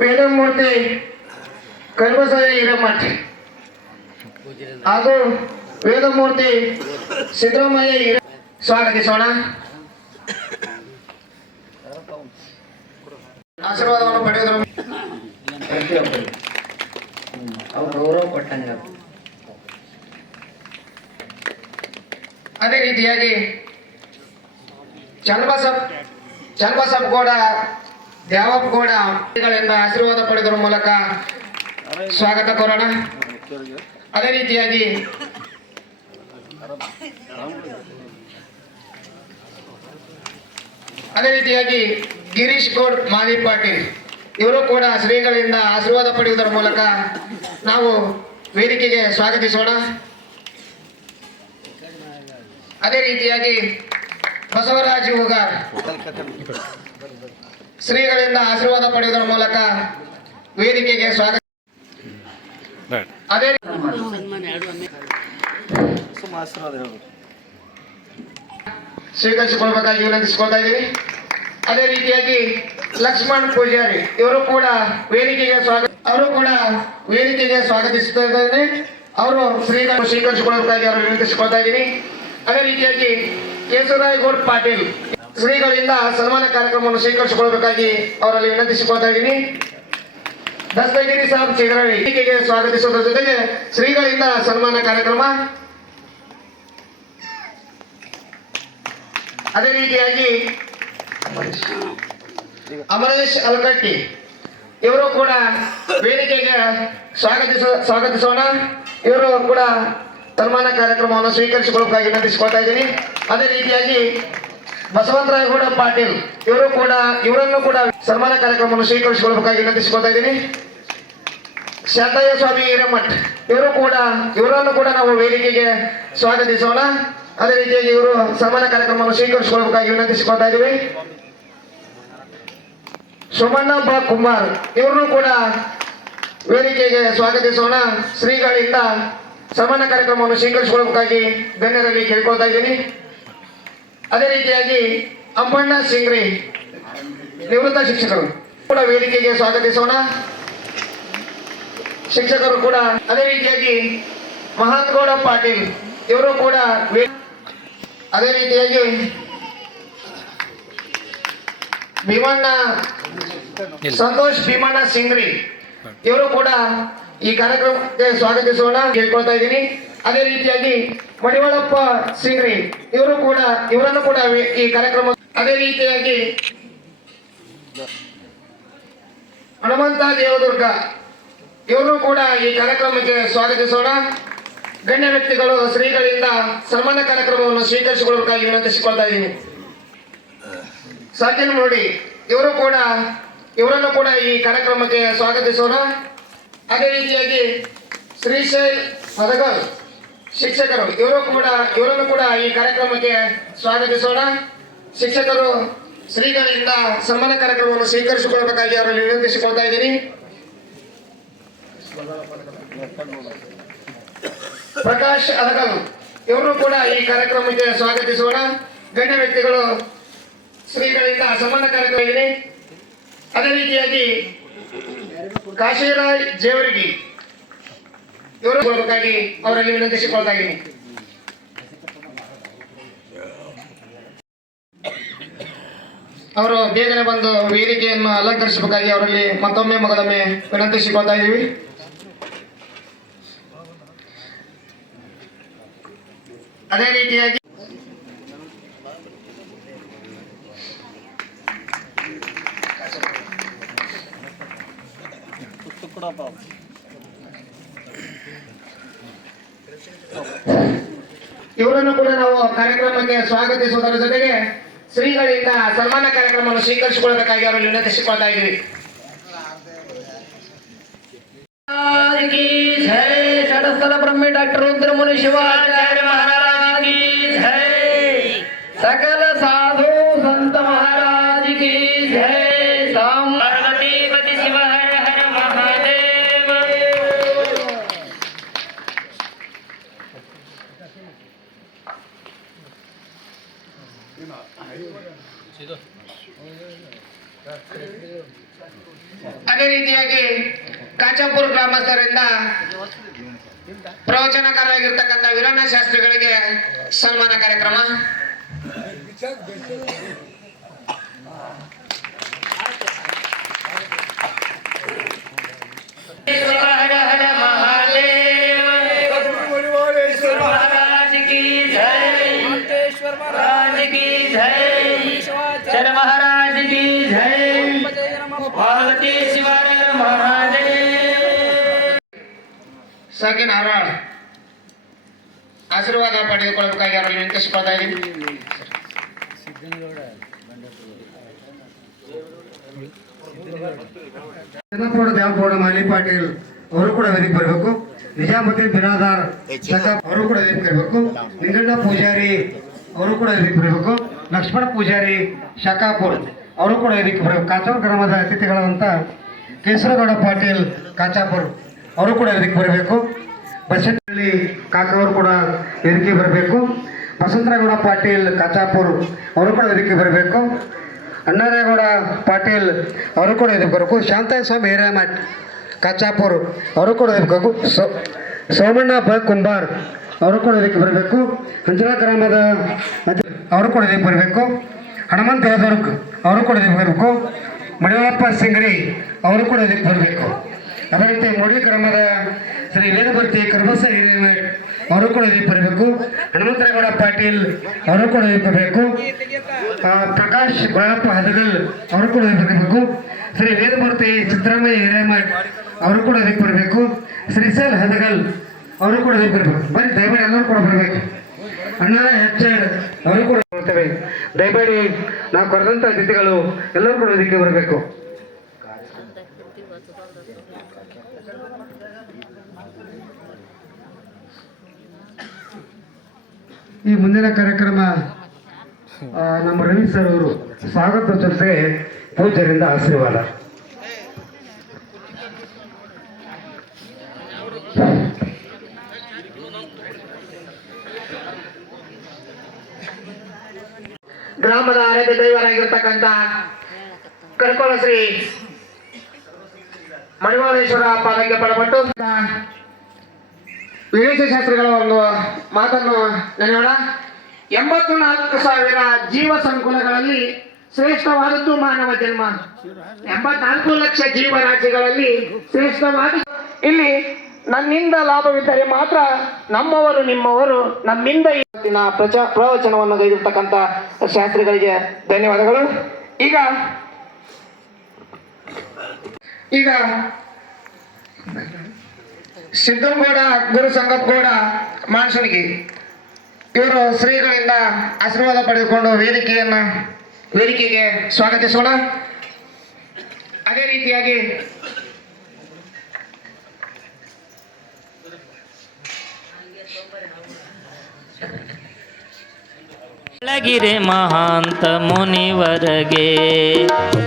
ವೇದಮೂರ್ತಿ ಕರ್ಮಸಾಯ ಹಿರೇಮಠ್. ಹಾಗೂ ವೇದಮೂರ್ತಿ ಸಿದ್ದರಾಮಯ್ಯ ಹಿರೇ ಸ್ವಾಗತಿಸೋಣ ಆಶೀರ್ವಾದವನ್ನು ಪಡೆಯೋದ್ರ ಪ್ರತಿಯೊಬ್ಬರು ಅವ್ರು ಗೌರವ ಕೊಟ್ಟಂಗ ಅದೇ ರೀತಿಯಾಗಿ ಚನ್ನಬಸಪ್ ಚನ್ನಬಸಪ್ಪ ಗೌಡ ದ್ಯಾವಪ್ಪ ಗೌಡ ಗಳಿಂದ ಆಶೀರ್ವಾದ ಪಡೆದರ ಮೂಲಕ ಸ್ವಾಗತ ಕೋರೋಣ ಅದೇ ರೀತಿಯಾಗಿ ಅದೇ ರೀತಿಯಾಗಿ ಗಿರೀಶ್ ಗೌಡ್, ಮಾಲಿ ಪಾಟೀಲ್, ಇವರು ಕೂಡ ಶ್ರೀಗಳಿಂದ ಆಶೀರ್ವಾದ ಪಡೆಯುವುದರ ಮೂಲಕ ನಾವು ವೇದಿಕೆಗೆ ಸ್ವಾಗತಿಸೋಣ. ಅದೇ ರೀತಿಯಾಗಿ ಬಸವರಾಜ್ ಹೂಗಾರ್. ಶ್ರೀಗಳಿಂದ ಆಶೀರ್ವಾದ ಪಡೆಯುವುದರ ಮೂಲಕ ವೇದಿಕೆಗೆ ಸ್ವಾಗತ ಅದೇ ಸ್ವೀಕರಿಸಿಕೊಳ್ಬೇಕಾಗಿ ವಿನಂತಿಸಿಕೊಳ್ತಾ ಇದ್ದೀವಿ ಅದೇ ರೀತಿಯಾಗಿ ಲಕ್ಷ್ಮಣ್ ಪೂಜಾರಿ ಇವರು ಕೂಡ ವೇದಿಕೆಗೆ ಸ್ವಾಗತ ಅವರು ಕೂಡ ವೇದಿಕೆಗೆ ಸ್ವಾಗತಿಸ್ತಾ ಇದ್ದಾರೆ. ಅವರು ಶ್ರೀಗಳನ್ನು ಸ್ವೀಕರಿಸಿಕೊಳ್ಳಬೇಕಾಗಿ ಅವರು ವಿನಂತಿಸಿಕೊಳ್ತಾ ಇದ್ದೀನಿ. ಅದೇ ರೀತಿಯಾಗಿ ಕೇಶವರಾಯ್ ಗೌಡ್ ಪಾಟೀಲ್ ಶ್ರೀಗಳಿಂದ ಸನ್ಮಾನ ಕಾರ್ಯಕ್ರಮವನ್ನು ಸ್ವೀಕರಿಸಿಕೊಳ್ಳಬೇಕಾಗಿ ಅವರಲ್ಲಿ ವಿನಂತಿಸಿಕೊಳ್ತಾ ಇದ್ದೀನಿ. ದಸ್ತಗಿರಿ ಸಾಬ್ ಚಿಗರಳ್ಳಿ ವೇದಿಕೆಗೆ ಸ್ವಾಗತಿಸುವುದರ ಜೊತೆಗೆ ಶ್ರೀಗಳಿಂದ ಸನ್ಮಾನ ಕಾರ್ಯಕ್ರಮ. ಅದೇ ರೀತಿಯಾಗಿ ಅಮರೇಶ್ ಅಲಕಟ್ಟಿ ಇವರು ಕೂಡ ವೇದಿಕೆಗೆ ಸ್ವಾಗತಿಸ, ಸ್ವಾಗತಿಸೋಣ. ಇವರು ಕೂಡ ಸನ್ಮಾನ ಕಾರ್ಯಕ್ರಮವನ್ನು ಸ್ವೀಕರಿಸಿಕೊಳ್ಳಬೇಕಾಗಿ ವಿನಂತಿಸಿಕೊಳ್ತಾ ಇದ್ದೀನಿ. ಅದೇ ರೀತಿಯಾಗಿ ಬಸವಂತರಾಯಗೌಡ ಪಾಟೀಲ್, ಇವರು ಕೂಡ, ಇವರನ್ನು ಕೂಡ ಸನ್ಮಾನ ಕಾರ್ಯಕ್ರಮವನ್ನು ಸ್ವೀಕರಿಸಿಕೊಳ್ಳಬೇಕಾಗಿ ವಿನಂತಿಸಿಕೊಳ್ತಾ ಇದ್ದೀನಿ. ಶಾಂತಯ್ಯ ಸ್ವಾಮಿ ಹಿರೇಮಠ್, ಇವರು ಕೂಡ, ಇವರನ್ನು ಕೂಡ ನಾವು ವೇದಿಕೆಗೆ ಸ್ವಾಗತಿಸೋಣ. ಅದೇ ರೀತಿಯಾಗಿ ಇವರು ಸನ್ಮಾನ ಕಾರ್ಯಕ್ರಮವನ್ನು ಸ್ವೀಕರಿಸಿಕೊಳ್ಳಬೇಕಾಗಿ ವಿನಂತಿಸಿಕೊಳ್ತಾ ಇದ್ದೀವಿ. ಸುಮಣ್ಣ ಕುಮಾರ್, ಇವ್ರನ್ನು ಕೂಡ ವೇದಿಕೆಗೆ ಸ್ವಾಗತಿಸೋಣ. ಶ್ರೀಗಳಿಂದ ಸಮಾನ ಕಾರ್ಯಕ್ರಮವನ್ನು ಸ್ವೀಕರಿಸಿಕೊಳ್ಳಬೇಕಾಗಿ ಗಣ್ಯರಲ್ಲಿ ಕೇಳ್ಕೊಳ್ತಾ ಇದ್ದೀನಿ. ಅದೇ ರೀತಿಯಾಗಿ ಅಂಬಣ್ಣ ಸಿಂಗ್ರಿ ನಿವೃತ್ತ ಶಿಕ್ಷಕರು ಕೂಡ ವೇದಿಕೆಗೆ ಸ್ವಾಗತಿಸೋಣ. ಶಿಕ್ಷಕರು ಕೂಡ ಅದೇ ರೀತಿಯಾಗಿ ಮಹಾತ್ಗೌಡ ಪಾಟೀಲ್ ಇವರು ಕೂಡ ಅದೇ ರೀತಿಯಾಗಿ ಭೀಮಣ್ಣ ಸಂತೋಷ್ ಭೀಮಣ್ಣ ಸಿಂಗ್ರಿ ಇವರು ಕೂಡ ಈ ಕಾರ್ಯಕ್ರಮಕ್ಕೆ ಸ್ವಾಗತಿಸೋಣ. ಕೇಳ್ಕೊಳ್ತಾ ಇದ್ದೀನಿ. ಅದೇ ರೀತಿಯಾಗಿ ಮಡಿವಾಳಪ್ಪ ಸಿಂಗ್ರಿ, ಇವರು ಕೂಡ, ಇವರನ್ನು ಕೂಡ ಈ ಕಾರ್ಯಕ್ರಮ ಅದೇ ರೀತಿಯಾಗಿ ಹನುಮಂತ ದೇವದುರ್ಗ ಇವರು ಕೂಡ ಈ ಕಾರ್ಯಕ್ರಮಕ್ಕೆ ಸ್ವಾಗತಿಸೋಣ. ಗಣ್ಯ ವ್ಯಕ್ತಿಗಳು ಶ್ರೀಗಳಿಂದ ಸನ್ಮಾನ ಕಾರ್ಯಕ್ರಮವನ್ನು ಸ್ವೀಕರಿಸಿಕೊಳ್ಳಬೇಕಾಗಿ ವಿನಂತಿಸಿಕೊಳ್ತಾ ಇದ್ದೀನಿ. ಸಾಕಿನ್ ನೋಡಿ ಇವರು ಕೂಡ, ಇವರನ್ನು ಕೂಡ ಈ ಕಾರ್ಯಕ್ರಮಕ್ಕೆ ಸ್ವಾಗತಿಸೋಣ. ಅದೇ ರೀತಿಯಾಗಿ ಶ್ರೀಶೈಲ್ ಮದಗಲ್ ಶಿಕ್ಷಕರು ಇವರು ಕೂಡ, ಇವರನ್ನು ಕೂಡ ಈ ಕಾರ್ಯಕ್ರಮಕ್ಕೆ ಸ್ವಾಗತಿಸೋಣ. ಶಿಕ್ಷಕರು, ಶ್ರೀಗಳಿಂದ ಸನ್ಮಾನ ಕಾರ್ಯಕ್ರಮವನ್ನು ಸ್ವೀಕರಿಸಿಕೊಳ್ಳಬೇಕಾಗಿ ಅವರಲ್ಲಿ ವಿನಂತಿಸಿಕೊಳ್ತಾ ಇದ್ದೀನಿ. ಪ್ರಕಾಶ್ ಅಲಗಲ್ ಇವರು ಕೂಡ ಈ ಕಾರ್ಯಕ್ರಮಕ್ಕೆ ಸ್ವಾಗತಿಸೋಣ. ಗಣ್ಯ ವ್ಯಕ್ತಿಗಳು, ಶ್ರೀಗಳಿಂದ ಸನ್ಮಾನ ಕಾರ್ಯಕ್ರಮ ಇದೆ. ಅದೇ ರೀತಿಯಾಗಿ ಕಾಶಿರಾಯ್ ಜೇವರ್ಗಿ ಇವರು ಕೊಡಬೇಕಾಗಿ ಅವರಲ್ಲಿ ವಿನಂತಿಸಿಕೊಳ್ತಾ ಇದ್ದೀನಿ. ಅವರು ಬೇಗನೆ ಬಂದು ವೇದಿಕೆಯನ್ನು ಅಲಂಕರಿಸಬೇಕಾಗಿ ಅವರಲ್ಲಿ ಮತ್ತೊಮ್ಮೆ ಮಗದೊಮ್ಮೆ ವಿನಂತಿಸಿಕೊಳ್ತಾ ಇದ್ದೀವಿ. ಅದೇ ರೀತಿಯಾಗಿ ಇವರನ್ನು ಕೂಡ ನಾವು ಕಾರ್ಯಕ್ರಮಕ್ಕೆ ಸ್ವಾಗತಿಸುವುದರ ಜೊತೆಗೆ ಶ್ರೀಗಳಿಂದ ಸನ್ಮಾನ ಕಾರ್ಯಕ್ರಮವನ್ನು ಸ್ವೀಕರಿಸಿಕೊಳ್ಳಬೇಕಾಗಿ ಅವರಲ್ಲಿ ವಿನಂತಿಸಿಕೊಳ್ತಾ ಇದ್ದೀವಿ ಷಡಸ್ಥಲ ಬ್ರಹ್ಮಿ ಡಾಕ್ಟರ್ ರುದ್ರಮುನಿ ಶಿವಾಚಾರ್ಯ ಮಹಾರಾಜ್ ಸಕಲ ಅದೇ ರೀತಿಯಾಗಿ ಕಾಚಾಪುರ ಗ್ರಾಮಸ್ಥರಿಂದ ಪ್ರವಚನಕಾರರಾಗಿರ್ತಕ್ಕಂಥ ವೀರಣ್ಣ ಶಾಸ್ತ್ರಿಗಳಿಗೆ ಸನ್ಮಾನ ಕಾರ್ಯಕ್ರಮ. ಸಾಕಿನ ನಾರಾಯಣ. ಆಶೀರ್ವಾದ ಪಡೆದುಕೊಳ್ಳಬೇಕಾಗಿ ಅವರಲ್ಲಿ ವಿನಂತಿಸಿಕೊಳ್ತಾ ಇದ್ದೀನಿ. ಜನಪದ ದೇವಪೌಡ ಮಾಲಿ ಪಾಟೀಲ್ ಅವರು ಕೂಡ ವೇದಿಕೆ ಬರಬೇಕು. ನಿಜಾಮುದ್ದೀನ್ ಬಿರಾದಾರ್ ಅವರು ಕೂಡ ವೇದಿಕೆ ಬರಬೇಕು. ನಿಂಗಣ್ಣ ಪೂಜಾರಿ ಅವರು ಕೂಡ ವೇದಿಕೆ ಬರಬೇಕು. ಲಕ್ಷ್ಮಣ ಪೂಜಾರಿ ಶಕಾಪುರ್ ಅವರು ಕೂಡ ವೇದಿಕೆ ಬರಬೇಕು. ಕಾಚಾಪುರ ಗ್ರಾಮದ ಅತಿಥಿಗಳಾದಂಥ ಕೇಸರಗೌಡ ಪಾಟೀಲ್, ಕಾಚಾಪುರ್. ಅವರು ಕೂಡ ವೇದಿಕೆ ಬರಬೇಕು. ಬಸವನಹಳ್ಳಿ ಕಾಕವರು ಕೂಡ ವೇದಿಕೆ ಬರಬೇಕು. ವಸಂತರಾಗೌಡ ಪಾಟೀಲ್ ಕಾಚಾಪುರ್ ಅವರು ಕೂಡ ವೇದಿಕೆ ಬರಬೇಕು. ಅಣ್ಣಾರೇಗೌಡ ಪಾಟೀಲ್ ಅವರು ಕೂಡ ಇದಕ್ಕೆ ಬರಬೇಕು. ಶಾಂತಾಯ ಸ್ವಾಮಿ ಹಿರೇಮಠ್ ಕಾಚಾಪುರ್ ಅವರು ಕೂಡ ಇದಕ್ಕೆ ಸೋ, ಸೋಮಣ್ಣ ಬ ಕುಂಬಾರ್ ಅವರು ಕೂಡ ಇದಕ್ಕೆ ಬರಬೇಕು. ಅಂಜನಾ ಗ್ರಾಮದ ಅವರು ಕೂಡ ಇದಕ್ಕೆ ಬರಬೇಕು. ಹನುಮಂತ ಯಾದವ್ರ ಅವರು ಕೂಡ ಇದಕ್ಕೆ ಬರಬೇಕು. ಮಣಿವಪ್ಪ ಸಿಂಗ್ರಿ ಅವರು ಕೂಡ ಇದಕ್ಕೆ ಬರಬೇಕು. ಅದೇ ರೀತಿ ಮುಡಿ ಗ್ರಾಮದ ಶ್ರೀ ವೇದಭರ್ತಿ ಕರ್ಮಸ ಅವರು ಕೂಡ ಬರಬೇಕು. ಹನುಮಂತರಗೌಡ ಪಾಟೀಲ್ ಅವರು ಕೂಡ ಬರಬೇಕು ಪ್ರಕಾಶ್ ಬಾಯಪ್ಪ ಹದಗಲ್ ಅವರು ಕೂಡ ಬರಬೇಕು. ಶ್ರೀ ವೇದಮೂರ್ತಿ ಸಿದ್ದರಾಮಯ್ಯ ಹಿರೇಮಠ್ ಅವರು ಕೂಡ ಇದಕ್ಕೆ ಬರಬೇಕು ಶ್ರೀಸಲ್ ಹದಗಲ್ ಅವರು ಕೂಡ ಇದಕ್ಕೆ ಬರಬೇಕು. ಬನ್ನಿ, ದಯಮಾಡಿ ಎಲ್ಲರೂ ಕೂಡ ಬರಬೇಕು. ಅಣ್ಣ ಹೆಚ್ಚರ್ ಅವರು ಕೂಡ ಬರ್ತೇವೆ. ದಯಮಾಡಿ ನಾವು ಕರೆದಂಥ ಅತಿಥಿಗಳು ಎಲ್ಲರೂ ಕೂಡ ಇದಕ್ಕೆ ಬರಬೇಕು. ಈ ಮುಂದಿನ ಕಾರ್ಯಕ್ರಮ ನಮ್ಮ ರವಿ ಸರ್ ಅವರು ಸ್ವಾಗತ ಜೊತೆಗೆ ಪೂಜ್ಯರಿಂದ ಆಶೀರ್ವಾದ. ಗ್ರಾಮದ ಆರಾಧ್ಯ ದೈವರಾಗಿರ್ತಕ್ಕಂಥ ಕರ್ಕೋಳ ಶ್ರೀ ಮಣಿಮಾಲೇಶ್ವರ ಪಾದಕ್ಕೆ ಪಡಪಟ್ಟು ವಿವೇಕ ಶಾಸ್ತ್ರಿಗಳ ಒಂದು ಮಾತನ್ನು ನೆನೆಯೋಣ. ಎಂಬತ್ತು ನಾಲ್ಕು ಸಾವಿರ ಜೀವ ಸಂಕುಲಗಳಲ್ಲಿ ಶ್ರೇಷ್ಠವಾದದ್ದು ಮಾನವ ಜನ್ಮ. ಎಂಬತ್ನಾಲ್ಕು ಲಕ್ಷ ಜೀವ ರಾಜ್ಯಗಳಲ್ಲಿ ಶ್ರೇಷ್ಠವಾದ ಇಲ್ಲಿ ನನ್ನಿಂದ ಲಾಭವಿದ್ದರೆ ಮಾತ್ರ ನಮ್ಮವರು ನಿಮ್ಮವರು, ನಮ್ಮಿಂದ ಇವತ್ತಿನ ಪ್ರಚ, ಪ್ರವಚನವನ್ನು ಗೈದಿರ್ತಕ್ಕಂಥ ಶಾಸ್ತ್ರಿಗಳಿಗೆ ಧನ್ಯವಾದಗಳು. ಈಗ ಈಗ ಸಿದ್ದಗೌಡ ಗುರು ಸಂಗಪ್ಪಗೌಡ ಮಾನ್ಸೂನ್ಗಿ ಇವರು ಶ್ರೀಗಳಿಂದ ಆಶೀರ್ವಾದ ಪಡೆದುಕೊಂಡು ವೇದಿಕೆಯನ್ನ ವೇದಿಕೆಗೆ ಸ್ವಾಗತಿಸೋಣ. ಅದೇ ರೀತಿಯಾಗಿ ಬೆಳಗಿರೆ ಮಹಾಂತ ಮುನಿವರಗೆ.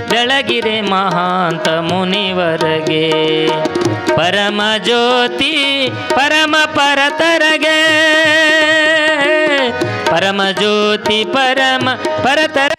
ಬೆಳಗಿರೆ ಮಹಾಂತ ಮುನಿವರಗೆ. ಪರಮ ಜ್ಯೋತಿ ಪರಮ ಪರತರಗೆ. ಪರಮ ಜ್ಯೋತಿ ಪರಮ ಪರತರ